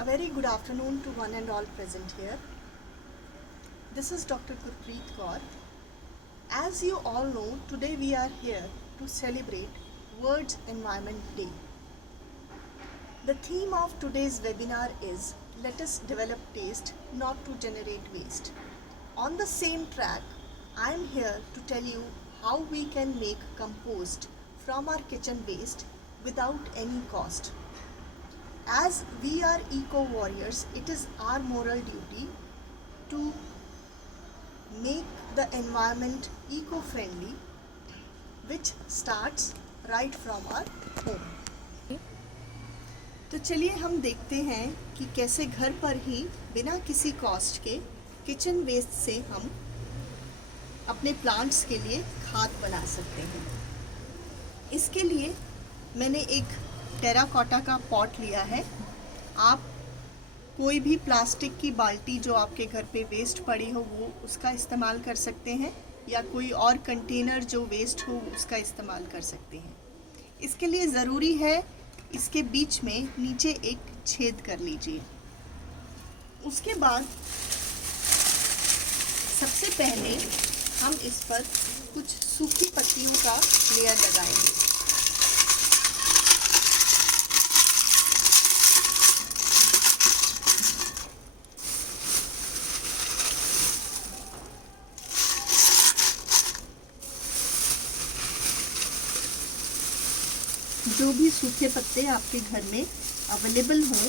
A very good afternoon to one and all present here. This is Dr. Gurpreet Kaur. As you all know, today we are here to celebrate World Environment Day. The theme of today's webinar is Let us develop taste, not to generate waste. On the same track, I am here to tell you how we can make compost from our kitchen waste without any cost. As we are eco-warriors, it is our moral duty to make the environment eco-friendly, which starts right from our home. तो चलिए हम देखते हैं कि कैसे घर पर ही बिना किसी कॉस्ट के किचन वेस्ट से हम अपने प्लांट्स के लिए खाद बना सकते हैं। इसके लिए मैंने एक टेराकोटा का पॉट लिया है। आप कोई भी प्लास्टिक की बाल्टी जो आपके घर पे वेस्ट पड़ी हो वो उसका इस्तेमाल कर सकते हैं, या कोई और कंटेनर जो वेस्ट हो उसका इस्तेमाल कर सकते हैं। इसके लिए ज़रूरी है इसके बीच में नीचे एक छेद कर लीजिए। उसके बाद सबसे पहले हम इस पर कुछ सूखी पत्तियों का लेयर लगाएंगे। जो भी सूखे पत्ते आपके घर में अवेलेबल हों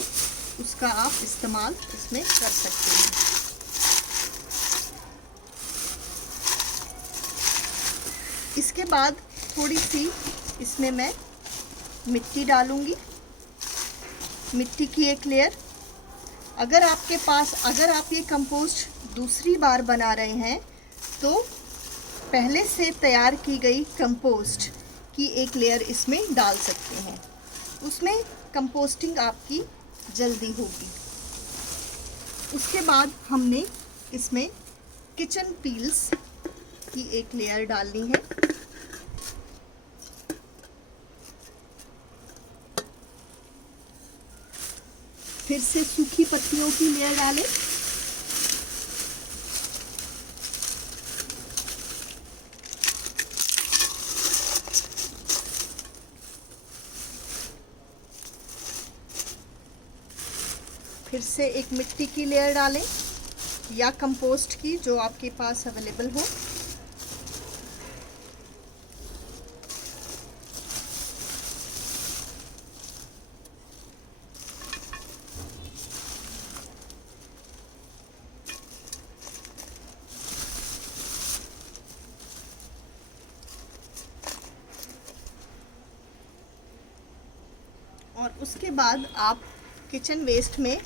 उसका आप इस्तेमाल इसमें कर सकते हैं। इसके बाद थोड़ी सी इसमें मैं मिट्टी डालूंगी, मिट्टी की एक लेयर। अगर आप ये कंपोस्ट दूसरी बार बना रहे हैं तो पहले से तैयार की गई कंपोस्ट की एक लेयर इसमें डाल सकते हैं। उसमें कंपोस्टिंग आपकी जल्दी होगी। उसके बाद हमने इसमें किचन पील्स की एक लेयर डालनी है। फिर से सूखी पत्तियों की लेयर डालें। फिर से एक मिट्टी की लेयर डालें या कंपोस्ट की जो आपके पास अवेलेबल हो। और उसके बाद आप किचन वेस्ट में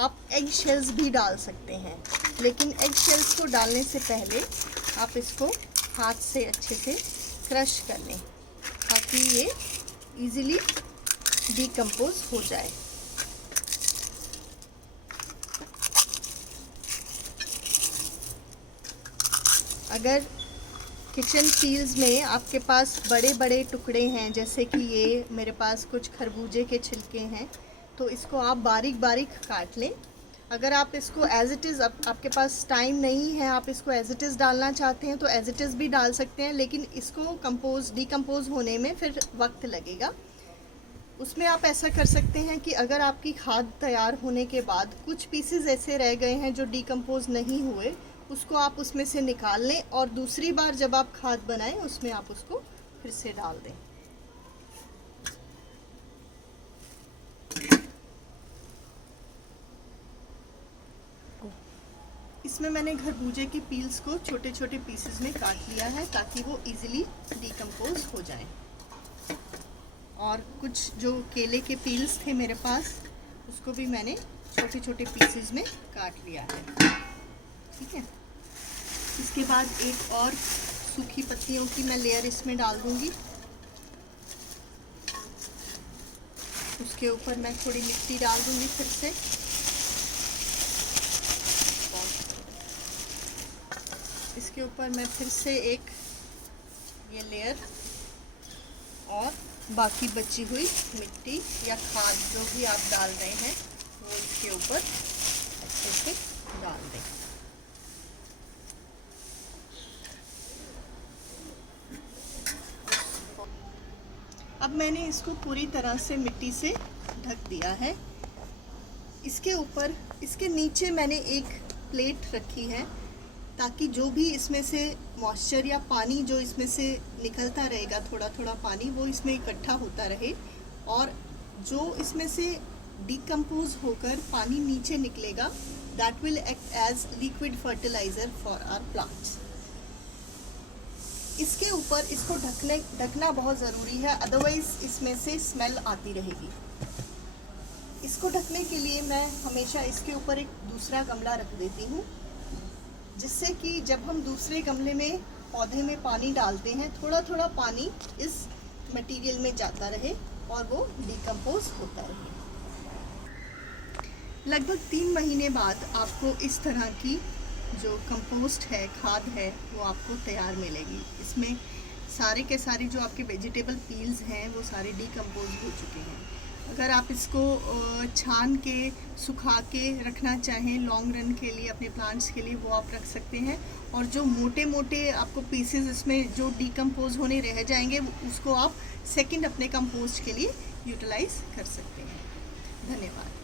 आप एग शेल्स भी डाल सकते हैं, लेकिन एग शेल्स को डालने से पहले आप इसको हाथ से अच्छे से क्रश कर लें ताकि ये इजीली डीकम्पोज हो जाए। अगर किचन पील्स में आपके पास बड़े बड़े टुकड़े हैं, जैसे कि ये मेरे पास कुछ खरबूजे के छिलके हैं, तो इसको आप बारीक बारीक काट लें। अगर आप इसको एज इट इज़, आपके पास टाइम नहीं है, आप इसको एज इट इज़ डालना चाहते हैं तो एज इट इज़ भी डाल सकते हैं, लेकिन इसको डीकम्पोज होने में फिर वक्त लगेगा। उसमें आप ऐसा कर सकते हैं कि अगर आपकी खाद तैयार होने के बाद कुछ पीसेस ऐसे रह गए हैं जो डीकम्पोज नहीं हुए, उसको आप उसमें से निकाल लें और दूसरी बार जब आप खाद बनाएं उसमें आप उसको फिर से डाल दें। इसमें मैंने खरबूजे के पील्स को छोटे छोटे पीसेस में काट लिया है ताकि वो इजीली डीकम्पोज हो जाए। और कुछ जो केले के पील्स थे मेरे पास उसको भी मैंने छोटे छोटे पीसेस में काट लिया है। ठीक है। इसके बाद एक और सूखी पत्तियों की मैं लेयर इसमें डाल दूंगी। उसके ऊपर मैं थोड़ी मिट्टी डाल दूंगी फिर से। इसके ऊपर मैं फिर से एक ये लेयर और बाकी बची हुई मिट्टी या खाद जो भी आप डाल रहे हैं वो इसके ऊपर अच्छे से डाल दें। अब मैंने इसको पूरी तरह से मिट्टी से ढक दिया है। इसके ऊपर, इसके नीचे मैंने एक प्लेट रखी है ताकि जो भी इसमें से मॉइस्चर या पानी जो इसमें से निकलता रहेगा, थोड़ा थोड़ा पानी, वो इसमें इकट्ठा होता रहे और जो इसमें से डिकम्पोज होकर पानी नीचे निकलेगा, that will act as liquid fertiliser for our plants. इसके ऊपर इसको ढकना बहुत ज़रूरी है, अदरवाइज इसमें से स्मेल आती रहेगी। इसको ढकने के लिए मैं हमेशा इसके ऊपर एक दूसरा गमला रख देती हूँ, जिससे कि जब हम दूसरे गमले में पौधे में पानी डालते हैं, थोड़ा थोड़ा पानी इस मटेरियल में जाता रहे और वो डिकम्पोज होता रहे। लगभग 3 महीने बाद आपको इस तरह की जो कंपोस्ट है, खाद है, वो आपको तैयार मिलेगी। इसमें सारे के सारे जो आपके वेजिटेबल पील्स हैं वो सारे डिकम्पोज हो चुके हैं। अगर आप इसको छान के, सुखा के रखना चाहें लॉन्ग रन के लिए, अपने प्लांट्स के लिए, वो आप रख सकते हैं। और जो मोटे मोटे आपको पीसेस इसमें जो डिकम्पोज होने रह जाएंगे, उसको आप सेकंड अपने कंपोस्ट के लिए यूटिलाइज कर सकते हैं। धन्यवाद।